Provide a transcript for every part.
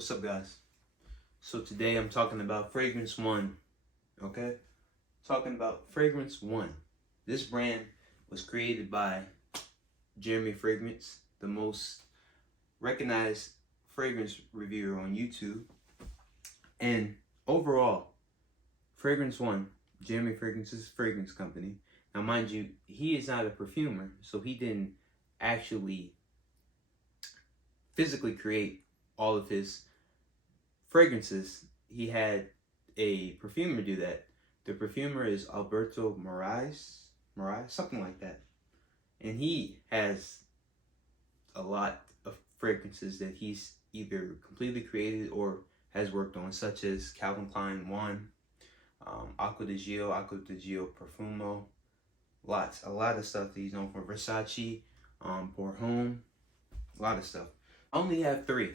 What's up, guys? So today I'm talking about Fragrance One, okay? Talking about Fragrance One. This brand was created by Jeremy Fragrance, the most recognized fragrance reviewer on YouTube. And overall, Fragrance One, Jeremy Fragrance's fragrance company. Now, mind you, he is not a perfumer, so he didn't actually physically create all of his fragrances. He had a perfumer do that. The perfumer is Alberto Moraes, something like that. And he has a lot of fragrances that he's either completely created or has worked on, such as Calvin Klein 1, Acqua di Gio Profumo, a lot of stuff that he's known for. Versace, Pour Homme, a lot of stuff. I only have 3.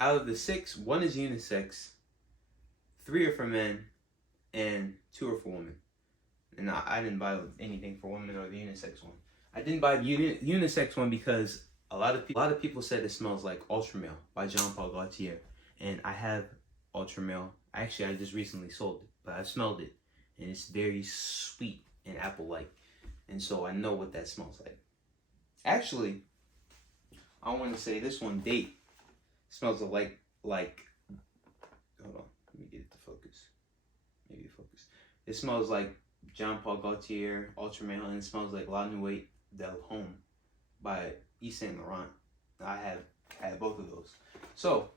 Out of the 6, 1 is unisex, 3 are for men, and 2 are for women. And I didn't buy anything for women or the unisex one. I didn't buy the unisex one because a lot of people said it smells like Ultra Male by Jean Paul Gaultier, and I have Ultra Male. Actually, I just recently sold it, but I smelled it, and it's very sweet and apple-like, and so I know what that smells like. Actually, I want to say this one, Date, smells like hold on, let me get it to focus. Maybe focus. It smells like Jean Paul Gaultier, Ultra Male, and it smells like La Nuit del Homme by Yves Saint Laurent. I have had both of those. So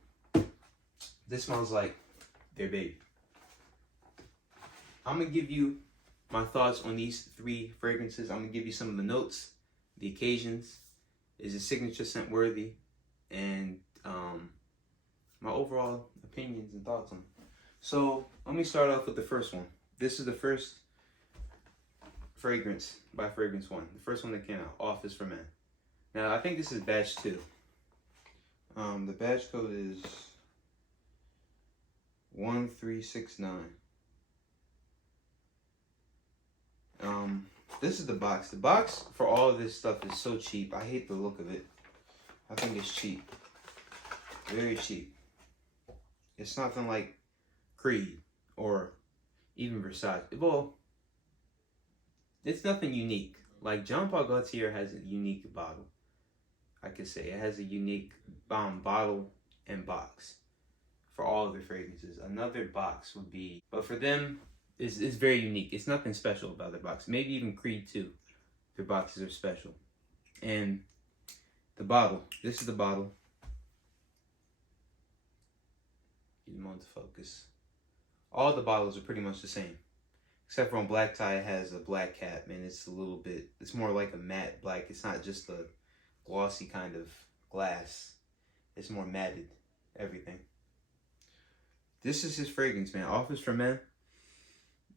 this smells like their baby. I'm gonna give you my thoughts on these 3 fragrances. I'm gonna give you some of the notes, the occasions, is it signature scent worthy, and my overall opinions and thoughts on it. So let me start off with the first one. This is the first fragrance by Fragrance One. The first one that came out, Office for Men. Now I think this is batch 2. The batch code is 1369. This is the box. The box for all of this stuff is so cheap. I hate the look of it. I think it's cheap. Very cheap. It's nothing like Creed or even Versace. Well, it's nothing unique. Like Jean Paul Gaultier has a unique bottle. I could say it has a unique bottle and box for all of the fragrances. Another box would be, but for them, it's very unique. It's nothing special about their box. Maybe even Creed too. Their boxes are special. And the bottle. This is the bottle. Get them on to focus. All the bottles are pretty much the same, except for on Black Tie, it has a black cap, and it's a little bit. It's more like a matte black. It's not just a glossy kind of glass. It's more matted. Everything. This is his fragrance, man. Office for Men.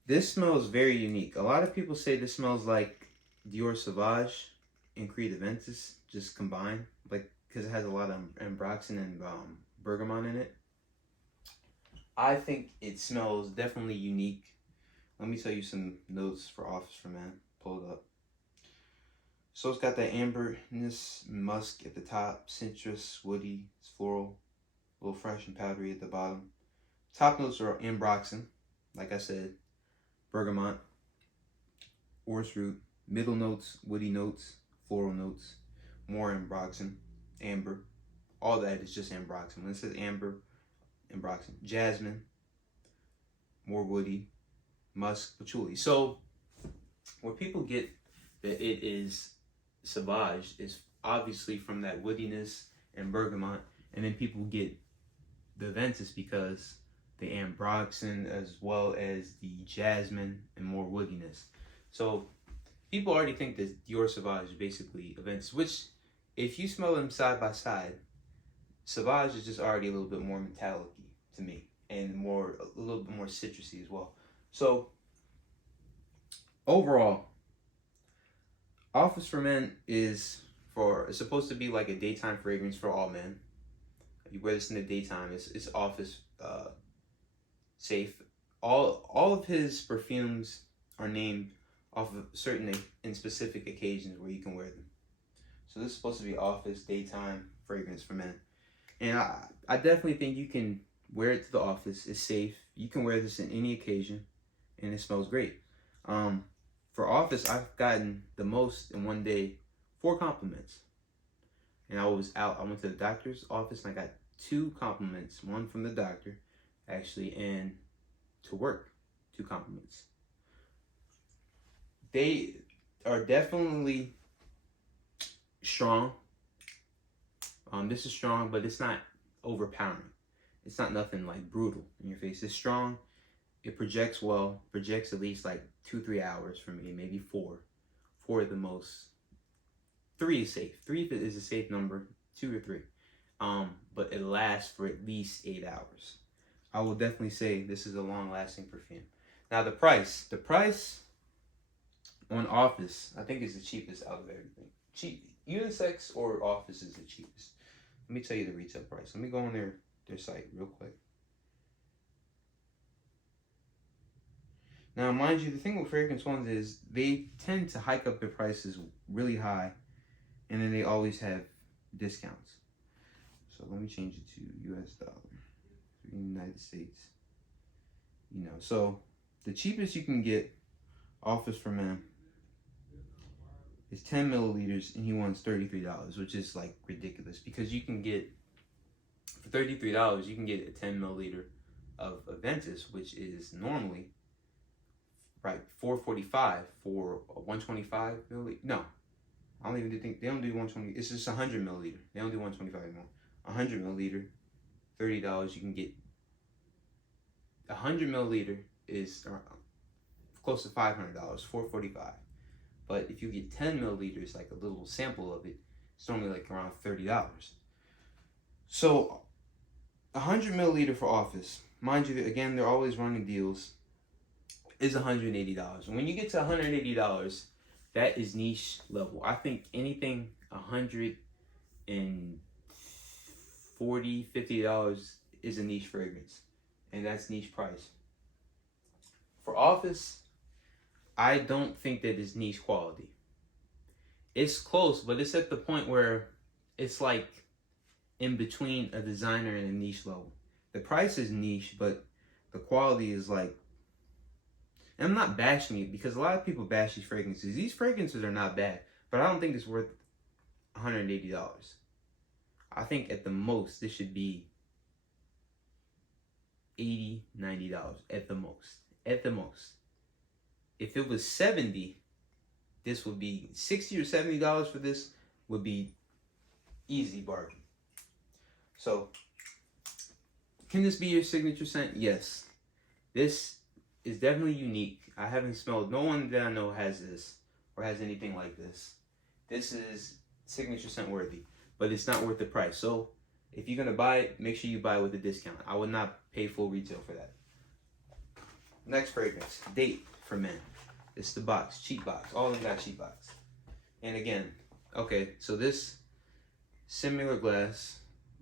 This smells very unique. A lot of people say this smells like Dior Sauvage and Creed Aventus just combined, like because it has a lot of ambroxan and bergamot in it. I think it smells definitely unique. Let me tell you some notes for Office for Men. Pull it up. So it's got that amberness, musk at the top, citrus, woody, it's floral, a little fresh and powdery at the bottom. Top notes are ambroxan, like I said, bergamot, orris root. Middle notes, woody notes, floral notes, more ambroxan, amber. All that is just ambroxan. When it says amber, ambroxan. Jasmine, more woody, musk, patchouli. So where people get that it is Sauvage is obviously from that woodiness and bergamot, and then people get the Aventus because the ambroxan as well as the jasmine and more woodiness. So people already think that Dior Sauvage is basically Aventus, which if you smell them side by side, Sauvage is just already a little bit more metallic-y to me, and a little bit more citrusy as well. So overall, Office for Men is it's supposed to be like a daytime fragrance for all men. You wear this in the daytime. It's office safe. All of his perfumes are named off of certain and specific occasions where you can wear them. So this is supposed to be office daytime fragrance for men. And I definitely think you can wear it to the office. It's safe. You can wear this in any occasion, and it smells great. Um, for office, I've gotten the most in one day, 4 compliments. And I was out. I went to the doctor's office and I got 2 compliments. One from the doctor, actually, and to work, 2 compliments. They are definitely strong. This is strong, but it's not overpowering. It's not nothing like brutal in your face. It's strong. It projects well. Projects at least like 2-3 hours for me, maybe 4. 4 at the most. 3 is safe. 3 is a safe number. 2 or 3. But it lasts for at least 8 hours. I will definitely say this is a long-lasting perfume. Now the price. The price on Office, I think, is the cheapest out of everything. Cheap. Unisex or Office is the cheapest. Let me tell you the retail price. Let me go on their site real quick. Now, mind you, the thing with fragrance ones is they tend to hike up their prices really high, and then they always have discounts. So let me change it to US dollar. United States. You know, so the cheapest you can get Office for Men is 10 milliliters, and he wants $33, which is like ridiculous because you can get, for $33, you can get a 10 milliliter of Aventus, which is normally right $4.45 for a 125 milliliter. No, I don't even think they don't do 120. It's just 100 milliliter. They don't do 125 anymore. 100 milliliter, $30. You can get 100 milliliter is close to $500, $445. But if you get 10 milliliters, like a little sample of it, it's normally like around $30. So 100 milliliter for Office, mind you, again, they're always running deals, is $180. And when you get to $180, that is niche level. I think anything $140, $50 is a niche fragrance, and that's niche price. For Office, I don't think that it's niche quality. It's close, but it's at the point where it's like in between a designer and a niche level. The price is niche, but the quality is like, and I'm not bashing it because a lot of people bash these fragrances. These fragrances are not bad, but I don't think it's worth $180. I think at the most this should be $80, $90 at the most. At the most. If it was $70, this would be $60 or $70 for this would be easy bargain. So, can this be your signature scent? Yes. This is definitely unique. I haven't smelled, no one that I know has this or has anything like this. This is signature scent worthy, but it's not worth the price. So, if you're going to buy it, make sure you buy it with a discount. I would not pay full retail for that. Next fragrance, Date for Men. It's the box, cheap box. All of them got cheap box. And again, okay, so this similar glass,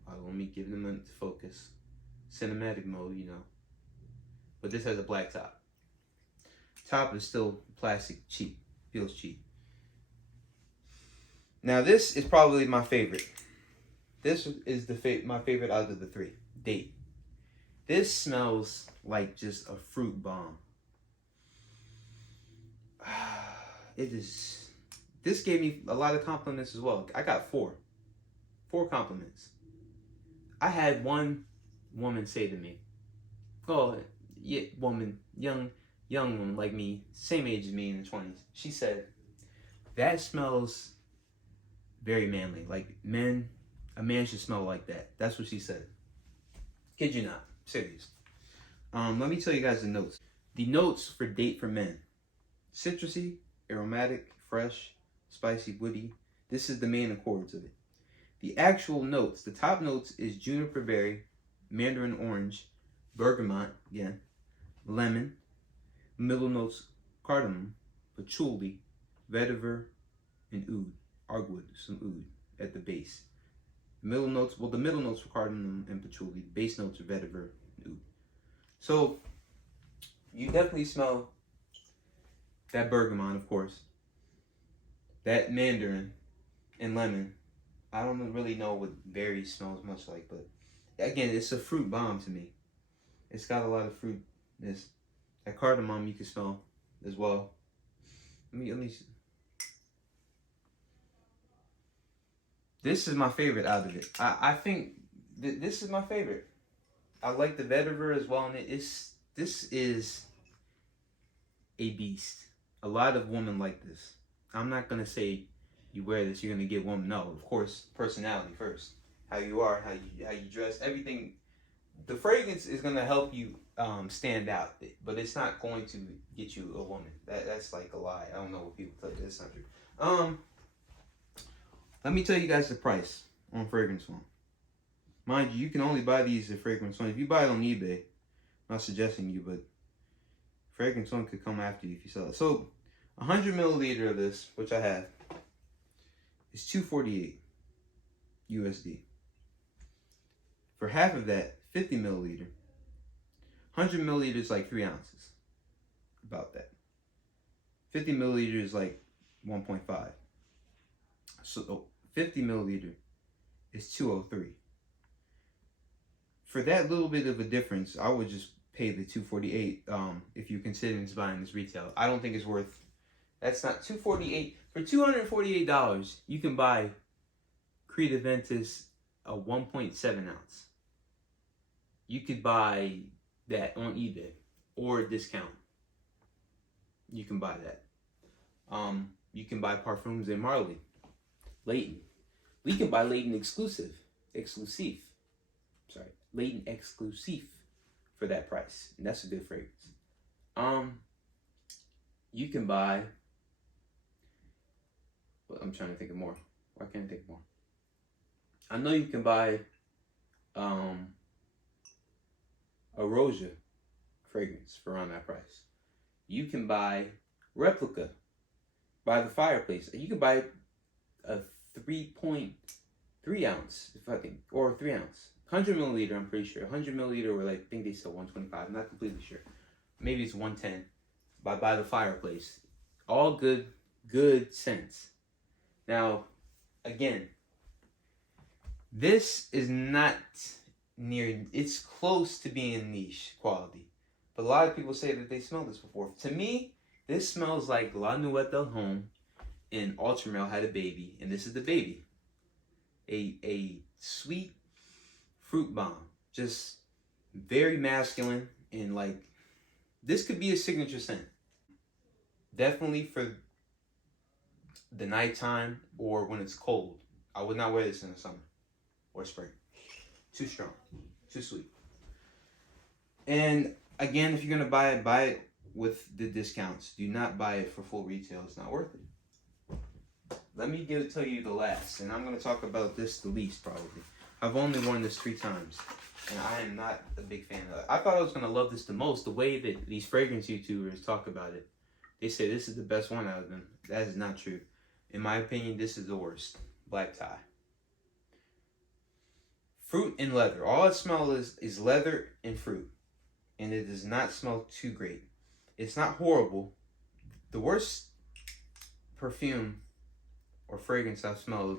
let me give them a focus. Cinematic mode, you know. But this has a black top. Top is still plastic, cheap. Feels cheap. Now this is probably my favorite. This is my favorite out of the 3. Date. This smells like just a fruit bomb. It is. This gave me a lot of compliments as well. I got 4 compliments. I had one woman say to me, "Oh, yeah, woman, young woman like me, same age as me in the 20s." She said, "That smells very manly. Like a man should smell like that." That's what she said. Kid you not, serious. Let me tell you guys the notes. The notes for Date for Men: citrusy, aromatic, fresh, spicy, woody. This is the main accords of it. The actual notes, the top notes is juniper berry, mandarin orange, bergamot, again, lemon. Middle notes, cardamom, patchouli, vetiver, and oud, some oud at the base. The middle notes for cardamom and patchouli. The base notes are vetiver and oud. So, you definitely smell that bergamot, of course, that mandarin and lemon. I don't really know what berry smells much like, but again, it's a fruit bomb to me. It's got a lot of fruit. This that cardamom you can smell as well. Let me. This is my favorite out of it. I think this is my favorite. I like the vetiver as well, and this is a beast. A lot of women like this. I'm not gonna say you wear this, you're gonna get women. No, of course, personality first. How you are, how you dress, everything. The fragrance is gonna help you stand out, but it's not going to get you a woman. That's like a lie. I don't know what people tell you. That's not true. Let me tell you guys the price on Fragrance One. Mind you, you can only buy these at Fragrance One. If you buy it on eBay, I'm not suggesting you, but Fragrance One could come after you if you sell it. So, 100 milliliter of this, which I have, is $248 USD. For half of that, 50 milliliter, 100 milliliters is like 3 ounces. About that. 50 milliliters is like 1.5. So 50 milliliter is 203. For that little bit of a difference, I would just pay the 248 if you're considering buying this retail. I don't think it's worth. That's not 248. For $248, you can buy Creed Aventus a 1.7 ounce. You could buy that on eBay or a discount. You can buy that. You can buy Parfums and Marley, Leighton. We can buy Leighton exclusive, Leighton exclusive for that price, and that's a good fragrance. You can buy. Well, I'm trying to think of more. Why can't I think of more? I know you can buy a Roja fragrance for around that price. You can buy Replica by the fireplace. You can buy a 3.3 ounce, if I think, or 3 ounce. 100 milliliter, I'm pretty sure. 100 milliliter, or like, I think they sell 125. I'm not completely sure. Maybe it's 110 by the fireplace. All good scents. Now, again, this is not near, it's close to being niche quality. But a lot of people say that they smelled this before. To me, this smells like La Nuit del Home and Ultramel had a baby, and this is the baby. A sweet fruit bomb. Just very masculine, and like, this could be a signature scent. Definitely for the nighttime or when it's cold. I would not wear this in the summer or spring. Too strong, too sweet. And again, if you're gonna buy it with the discounts. Do not buy it for full retail. It's not worth it. Let me tell you the last, and I'm gonna talk about this the least probably. I've only worn this 3 times, and I am not a big fan of it. I thought I was gonna love this the most. The way that these fragrance YouTubers talk about it, they say this is the best one out of them. That is not true. In my opinion, this is the worst. Black tie. Fruit and leather. All it smells is leather and fruit. And it does not smell too great. It's not horrible. The worst perfume or fragrance I've smelled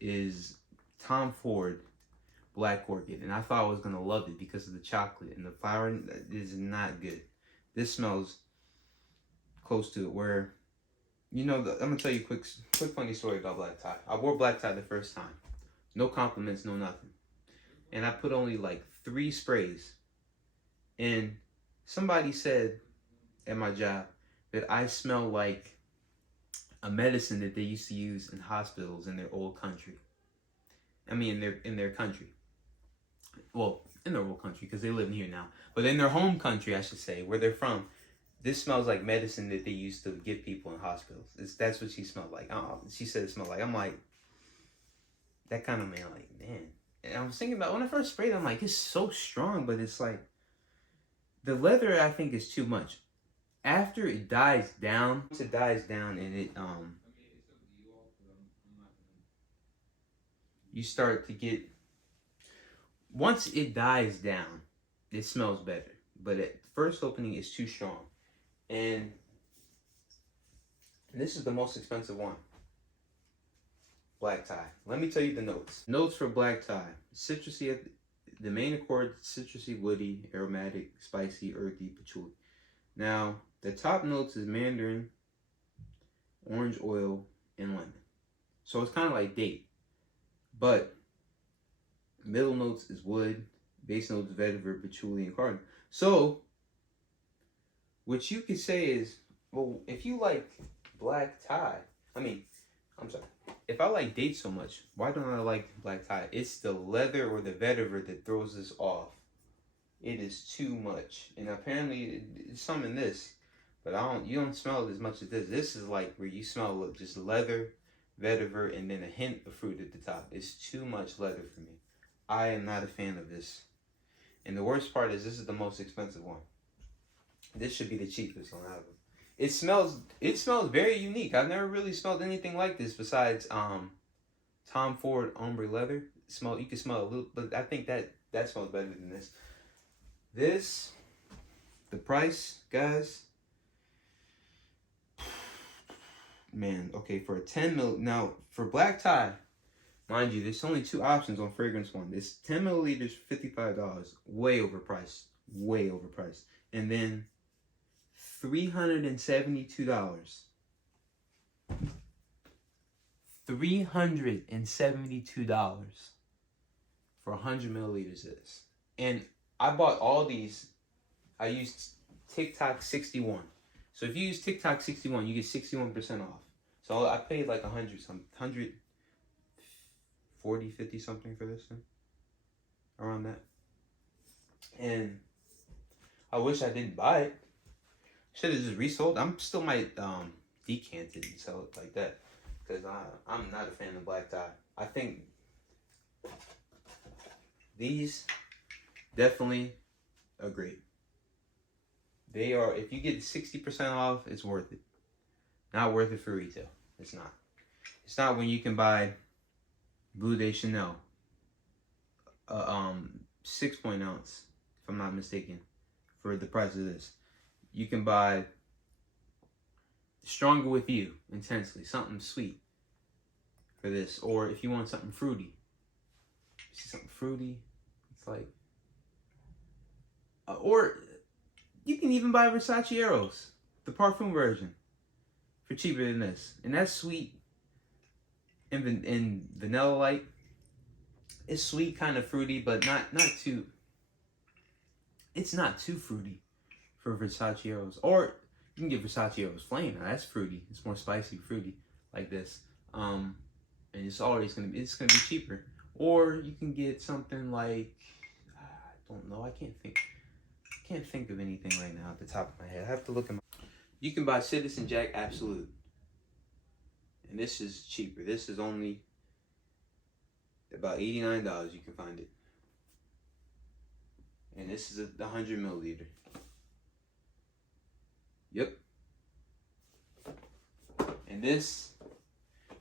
is Tom Ford Black Orchid. And I thought I was going to love it because of the chocolate and the flower. It is not good. This smells close to it where, you know, I'm going to tell you a quick funny story about black tie. I wore black tie the first time. No compliments, no nothing. And I put only like 3 sprays. And somebody said at my job that I smell like a medicine that they used to use in hospitals in their old country. I mean, in their country. Well, in their old country, because they live here now. But in their home country, I should say, where they're from, this smells like medicine that they used to give people in hospitals. That's what she smelled like. She said it smelled like. I'm like, that kind of man, like, man. And I was thinking about, when I first sprayed it, I'm like, it's so strong, but it's like, the leather, I think, is too much. After it dies down, once it dies down and it, you start to get, once it dies down, it smells better. But at first opening, it's too strong. And this is the most expensive one. Black tie. Let me tell you the notes. Notes for black tie. Citrusy, the main accord, citrusy, woody, aromatic, spicy, earthy, patchouli. Now, the top notes is mandarin, orange oil, and lemon. So it's kind of like date. But middle notes is wood, base notes vetiver, patchouli, and cardamom. So what you could say is, well, if you like black tie, I'm sorry. If I like dates so much, why don't I like black tie? It's the leather or the vetiver that throws this off. It is too much. And apparently it's some in this, but you don't smell it as much as this. This is like where you smell just leather, vetiver, and then a hint of fruit at the top. It's too much leather for me. I am not a fan of this. And the worst part is this is the most expensive one. This should be the cheapest on album. It smells very unique. I've never really smelled anything like this besides Tom Ford ombre leather. You can smell a little, but I think that smells better than this. The price, guys. Man, okay, for a 10 ml. Now, for black tie, mind you, there's only 2 options on Fragrance One. It's 10 milliliters, $55. Way overpriced. Way overpriced. And then $372. $372 for 100 milliliters of this. And I bought all these. I used TikTok 61. So if you use TikTok 61, you get 61% off. So I paid like 140, 50 something for this thing. Around that. And I wish I didn't buy it. Should have just resold. I'm still might decant it and sell it like that. Because I'm not a fan of black tie. I think these definitely are great. They are, if you get 60% off, it's worth it. Not worth it for retail. It's not. It's not when you can buy Bleu de Chanel, 6-point ounce, if I'm not mistaken, for the price of this. You can buy Stronger With You, Intensely, something sweet for this. Or if you want something fruity. You see something fruity? It's like, or you can even buy Versace Eros, the parfum version, for cheaper than this. And that's sweet and vanilla like. It's sweet, kind of fruity, but not too. It's not too fruity for Versace Eros. Or you can get Versace Eros Flame. Now that's fruity. It's more spicy, fruity like this. And it's gonna be cheaper. Or you can get something like, I don't know. I can't think of anything right now at the top of my head. I have to look at You can buy Citizen Jack Absolute. And this is cheaper. This is only about $89. You can find it. And this is a 100 milliliter. Yep. And this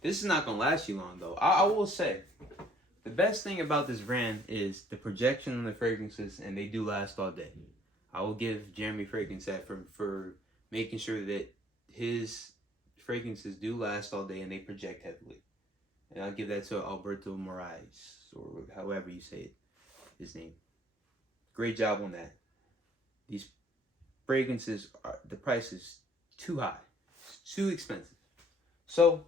is not gonna last you long though. I will say, the best thing about this brand is the projection on the fragrances, and they do last all day. I will give Jeremy Fragrance that for making sure that his fragrances do last all day and they project heavily. And I'll give that to Alberto Moraes, or however you say it, his name. Great job on that. These fragrances, the price is too high. It's too expensive. So,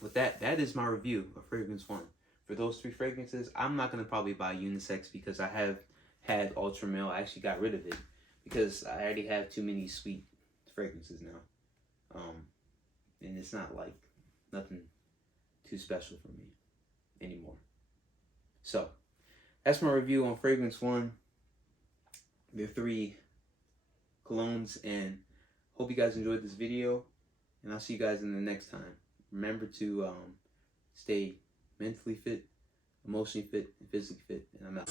with that is my review of Fragrance One. For those 3 fragrances, I'm not going to probably buy unisex because I have had Ultra Male. I actually got rid of it because I already have too many sweet fragrances now. And it's not like nothing too special for me anymore. So, that's my review on Fragrance One. There are 3 colognes, and hope you guys enjoyed this video, and I'll see you guys in the next time. Remember to stay mentally fit, emotionally fit, and physically fit, and I'm out.